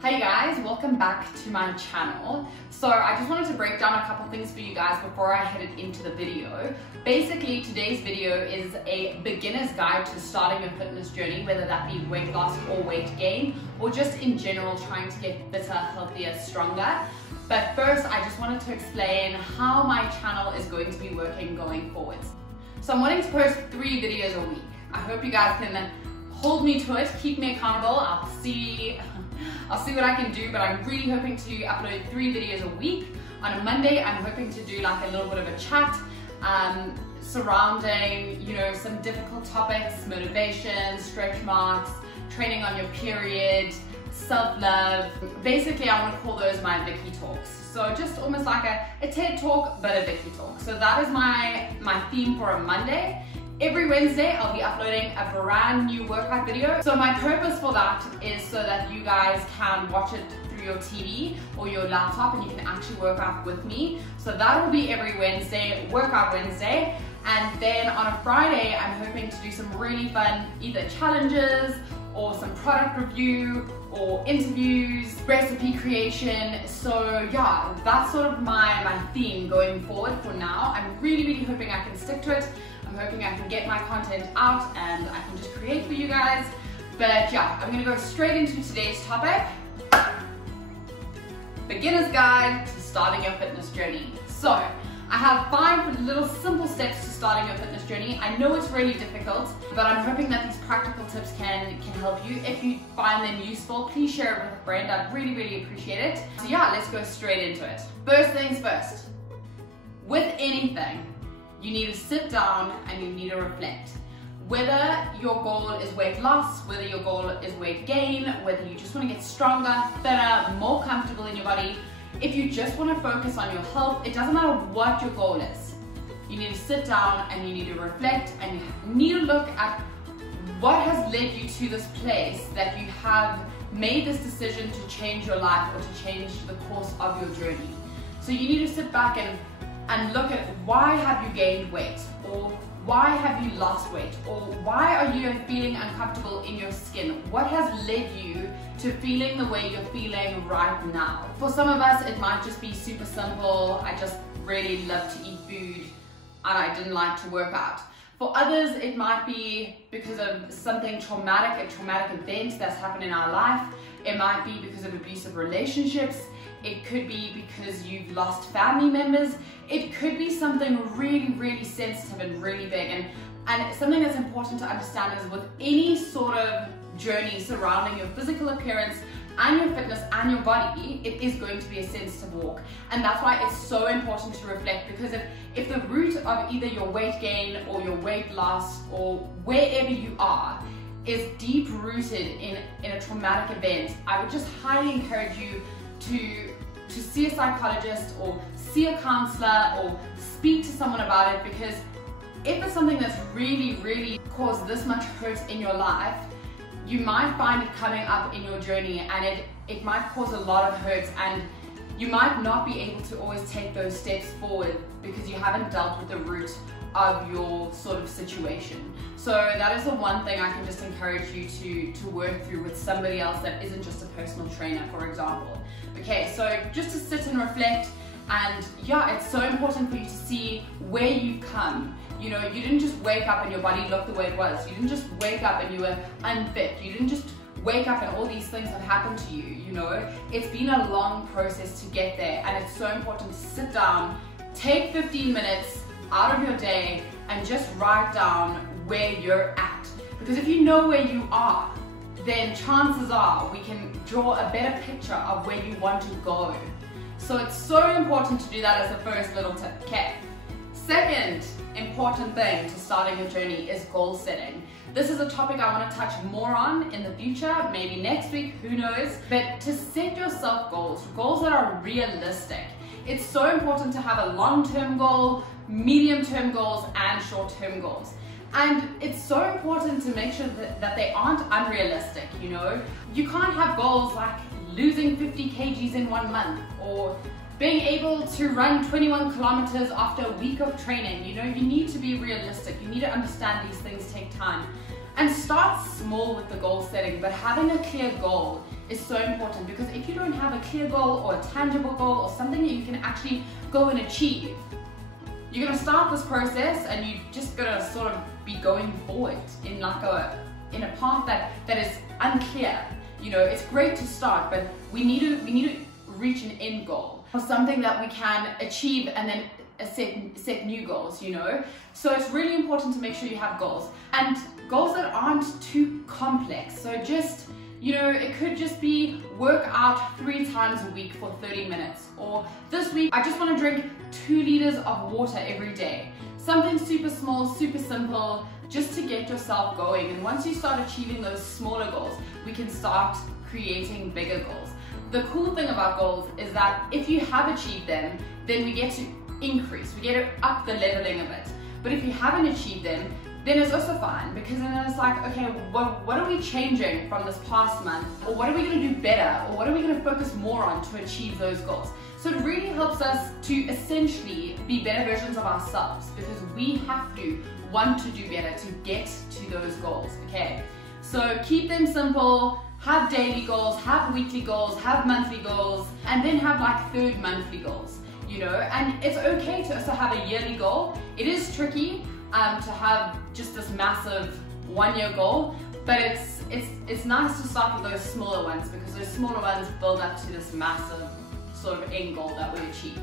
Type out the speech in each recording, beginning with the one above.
Hey guys, welcome back to my channel. So I just wanted to break down a couple things for you guys before I headed into the video. Basically, today's video is a beginner's guide to starting your fitness journey, whether that be weight loss or weight gain, or just in general trying to get fitter, healthier, stronger. But first, I just wanted to explain how my channel is going to be working going forwards. So I'm wanting to post 3 videos a week. I hope you guys can hold me to it, keep me accountable. I'll see what I can do, but I'm really hoping to upload 3 videos a week. On a Monday, I'm hoping to do like a little bit of a chat surrounding, some difficult topics, motivation, stretch marks, training on your period, self-love. Basically, I want to call those my Vicky talks. So just almost like a TED talk, but a Vicky talk. So that is my theme for a Monday. Every Wednesday, I'll be uploading a brand new workout video. So my purpose for that is so that you guys can watch it through your TV or your laptop and you can actually work out with me. So that will be every Wednesday, Workout Wednesday. And then on a Friday, I'm hoping to do some really fun either challenges or some product review or interviews, recipe creation. So yeah, that's sort of my theme going forward for now. I'm really hoping I can stick to it. I'm hoping I can get my content out and I can just create for you guys. But yeah, I'm gonna go straight into today's topic. Beginner's guide to starting your fitness journey. So I have 5 little simple steps to starting your fitness journey. I know it's really difficult, but I'm hoping that these practical tips can help you. If you find them useful, please share it with a friend. I'd really appreciate it. So yeah, let's go straight into it. First things first, with anything, you need to sit down and you need to reflect. Whether your goal is weight loss, whether your goal is weight gain, whether you just want to get stronger, fitter, more comfortable in your body, if you just want to focus on your health, it doesn't matter what your goal is. You need to sit down and you need to reflect and you need to look at what has led you to this place that you have made this decision to change your life or to change the course of your journey. So you need to sit back and look at why have you gained weight, or why have you lost weight, or why are you feeling uncomfortable in your skin? What has led you to feeling the way you're feeling right now? For some of us, it might just be super simple. I just really love to eat food and I didn't like to work out. For others, it might be because of something traumatic, a traumatic event that's happened in our life. It might be because of abusive relationships. It could be because you've lost family members. It could be something really sensitive and really big. And something that's important to understand is with any sort of journey surrounding your physical appearance and your fitness and your body, it is going to be a sensitive walk. And that's why it's so important to reflect, because if the root of either your weight gain or your weight loss or wherever you are is deep rooted in a traumatic event, I would just highly encourage you to see a psychologist or see a counselor or speak to someone about it, because if it's something that's really caused this much hurt in your life, you might find it coming up in your journey and it might cause a lot of hurt, and you might not be able to always take those steps forward because you haven't dealt with the root of your sort of situation. So that is the one thing I can just encourage you to work through with somebody else that isn't just a personal trainer, for example. Okay, so just to sit and reflect, and yeah, it's so important for you to see where you've come. You didn't just wake up and your body looked the way it was. You didn't just wake up and you were unfit. You didn't just wake up and all these things have happened to you, It's been a long process to get there, and it's so important to sit down, take 15 minutes out of your day and just write down where you're at. Because if you know where you are, then chances are we can draw a better picture of where you want to go. So it's so important to do that as the first little tip, okay? Second important thing to starting your journey is goal setting. This is a topic I want to touch more on in the future, maybe next week, who knows? But to set yourself goals that are realistic. It's so important to have a long-term goal, medium-term goals, and short-term goals. And it's so important to make sure that they aren't unrealistic, You can't have goals like losing 50 kgs in 1 month, or being able to run 21 kilometers after a week of training. You need to be realistic. You need to understand these things take time. And start small with the goal setting, but having a clear goal is so important, because if you don't have a clear goal or a tangible goal or something that you can actually go and achieve, you're gonna start this process and you're just gonna sort of be going forward in like in a path that is unclear. You know, it's great to start, but we need to reach an end goal or something that we can achieve and then set new goals, you know. So it's really important to make sure you have goals, and goals that aren't too complex. So just, you know, it could just be work out 3 times a week for 30 minutes, or this week I just want to drink 2 liters of water every day. Something super small, super simple, just to get yourself going. And once you start achieving those smaller goals, we can start creating bigger goals. The cool thing about goals is that if you have achieved them, then we get to increase, we get to up the leveling of it. But if you haven't achieved them, then it's also fine, because then it's like, okay, what are we changing from this past month? Or what are we going to do better? Or what are we going to focus more on to achieve those goals? So it really helps us to essentially be better versions of ourselves, because we have to want to do better to get to those goals, okay? So keep them simple, have daily goals, have weekly goals, have monthly goals, and then have like 3rd monthly goals, you know? And it's okay to also have a yearly goal. It is tricky to have just this massive 1-year goal, but it's nice to start with those smaller ones, because those smaller ones build up to this massive sort of end goal that we achieve.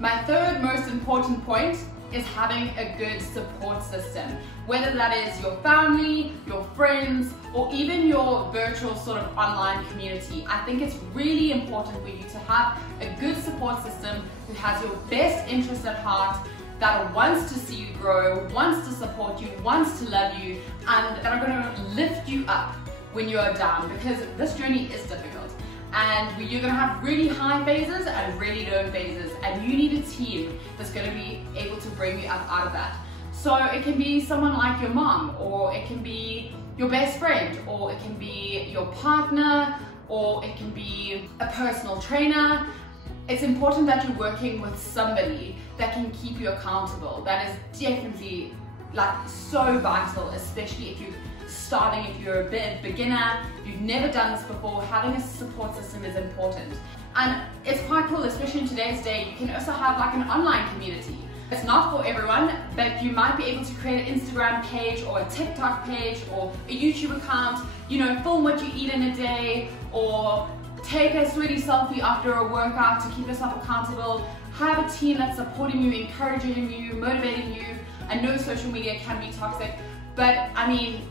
My 3rd most important point is having a good support system, whether that is your family, your friends, or even your virtual sort of online community. I think it's really important for you to have a good support system who has your best interest at heart, that wants to see you grow, wants to support you, wants to love you, and that are going to lift you up when you are down, because this journey is difficult. And you're going to have really high phases and really low phases, and you need a team that's going to be able to bring you up out of that. So it can be someone like your mom, or it can be your best friend, or it can be your partner, or it can be a personal trainer. It's important that you're working with somebody that can keep you accountable. That is definitely like so vital, especially if you're starting, if you're a beginner, if you've never done this before. Having a support system is important. And it's quite cool, especially in today's day, you can also have like an online community. It's not for everyone, but you might be able to create an Instagram page or a TikTok page or a YouTube account, you know, film what you eat in a day, or take a sweaty selfie after a workout to keep yourself accountable. Have a team that's supporting you, encouraging you, motivating you. I know social media can be toxic, but I mean,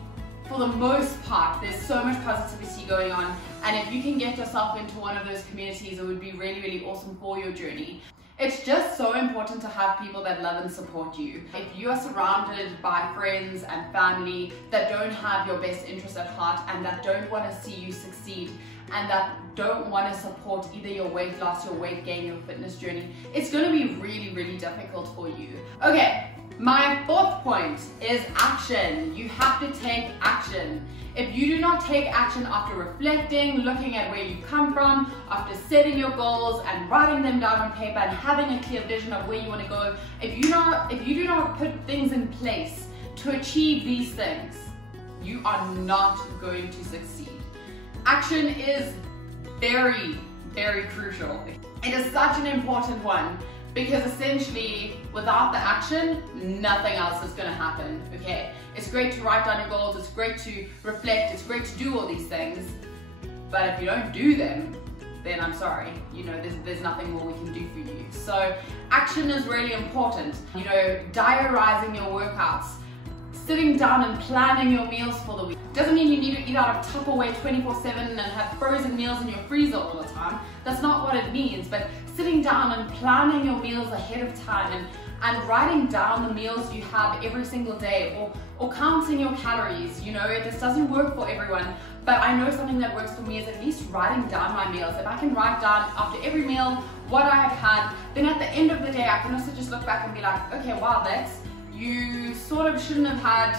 for the most part, there's so much positivity going on, and if you can get yourself into one of those communities, it would be really, really awesome for your journey. It's just so important to have people that love and support you. If you are surrounded by friends and family that don't have your best interest at heart, and that don't want to see you succeed, and that don't want to support either your weight loss, your weight gain, your fitness journey, it's going to be really, really difficult for you. Okay, my 4th point is action. You have to take action. If you do not take action after reflecting, looking at where you come from, after setting your goals and writing them down on paper and having a clear vision of where you want to go, if you do not put things in place to achieve these things, you are not going to succeed. Action is very, very crucial. It is such an important one, because essentially without the action, nothing else is going to happen, okay? It's great to write down your goals, it's great to reflect, it's great to do all these things, but if you don't do them, then I'm sorry, you know, there's nothing more we can do for you. So action is really important. You know, diarizing your workouts, sitting down and planning your meals for the week. Doesn't mean you need to eat out of Tupperware 24/7 and have frozen meals in your freezer all the time. That's not what it means, but sitting down and planning your meals ahead of time, and writing down the meals you have every single day, or counting your calories. You know, this doesn't work for everyone, but I know something that works for me is at least writing down my meals. If I can write down after every meal what I have had, then at the end of the day I can also just look back and be like, okay, wow, you sort of shouldn't have had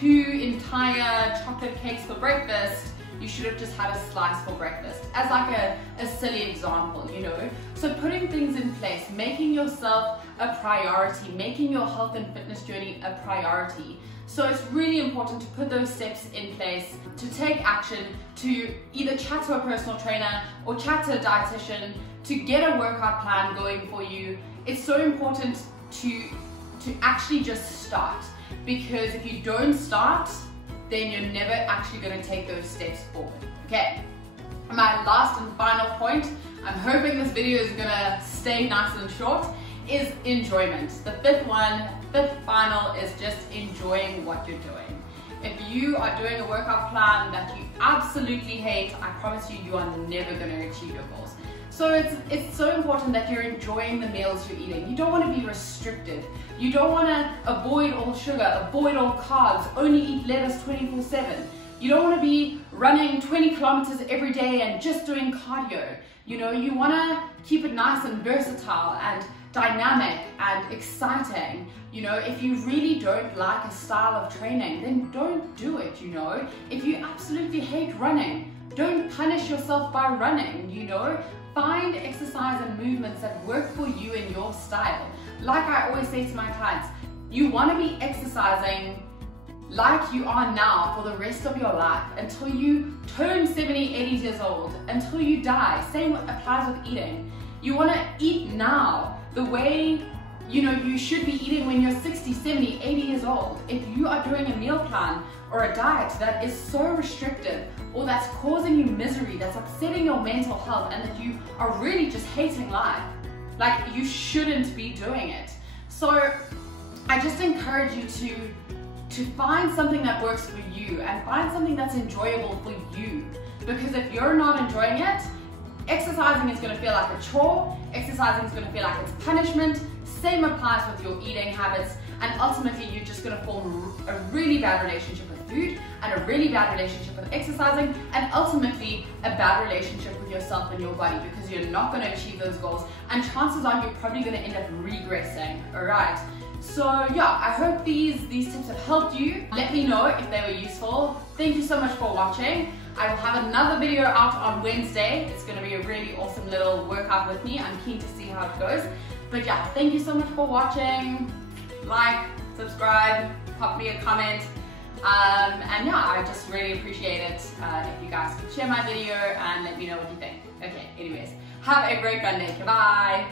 2 entire chocolate cakes for breakfast, you should have just had a slice for breakfast, as like a silly example, you know. So putting things in place, making yourself a priority, making your health and fitness journey a priority. So it's really important to put those steps in place, to take action, to either chat to a personal trainer or chat to a dietitian, to get a workout plan going for you. It's so important to actually just start, because if you don't start, then you're never actually going to take those steps forward. Okay, my last and final point, I'm hoping this video is going to stay nice and short, is enjoyment. The fifth final is just enjoying what you're doing. If you are doing a workout plan that you absolutely hate, I promise you, you are never going to achieve your goals. So it's so important that you're enjoying the meals you're eating. You don't want to be restricted. You don't want to avoid all sugar, avoid all carbs, only eat lettuce 24/7. You don't want to be running 20 kilometers every day and just doing cardio. You know, you want to keep it nice and versatile and dynamic and exciting. You know, if you really don't like a style of training, then don't do it, you know. If you absolutely hate running, don't punish yourself by running, you know. Find exercise and movements that work for you and your style. Like I always say to my clients, you want to be exercising like you are now for the rest of your life until you turn 70, 80 years old, until you die. Same applies with eating. You want to eat now the way you know you should be eating when you're 60, 70, 80 years old. If you are doing a meal plan or a diet that is so restrictive, or that's causing you misery, that's upsetting your mental health, and that you are really just hating life, like, you shouldn't be doing it. So I just encourage you to find something that works for you and find something that's enjoyable for you, because if you're not enjoying it, exercising is going to feel like a chore, exercising is going to feel like it's punishment. Same applies with your eating habits, and ultimately you're just going to form a really bad relationship with food, and a really bad relationship with exercising, and ultimately a bad relationship with yourself and your body, because you're not going to achieve those goals, and chances are you're probably going to end up regressing. Alright, so yeah, I hope these tips have helped you. Let me know if they were useful. Thank you so much for watching. I will have another video out on Wednesday. It's going to be a really awesome little workout with me. I'm keen to see how it goes. But yeah, thank you so much for watching. Like, subscribe, pop me a comment. And yeah, I just really appreciate it if you guys could share my video and let me know what you think. Okay, anyways, have a great Monday. Goodbye.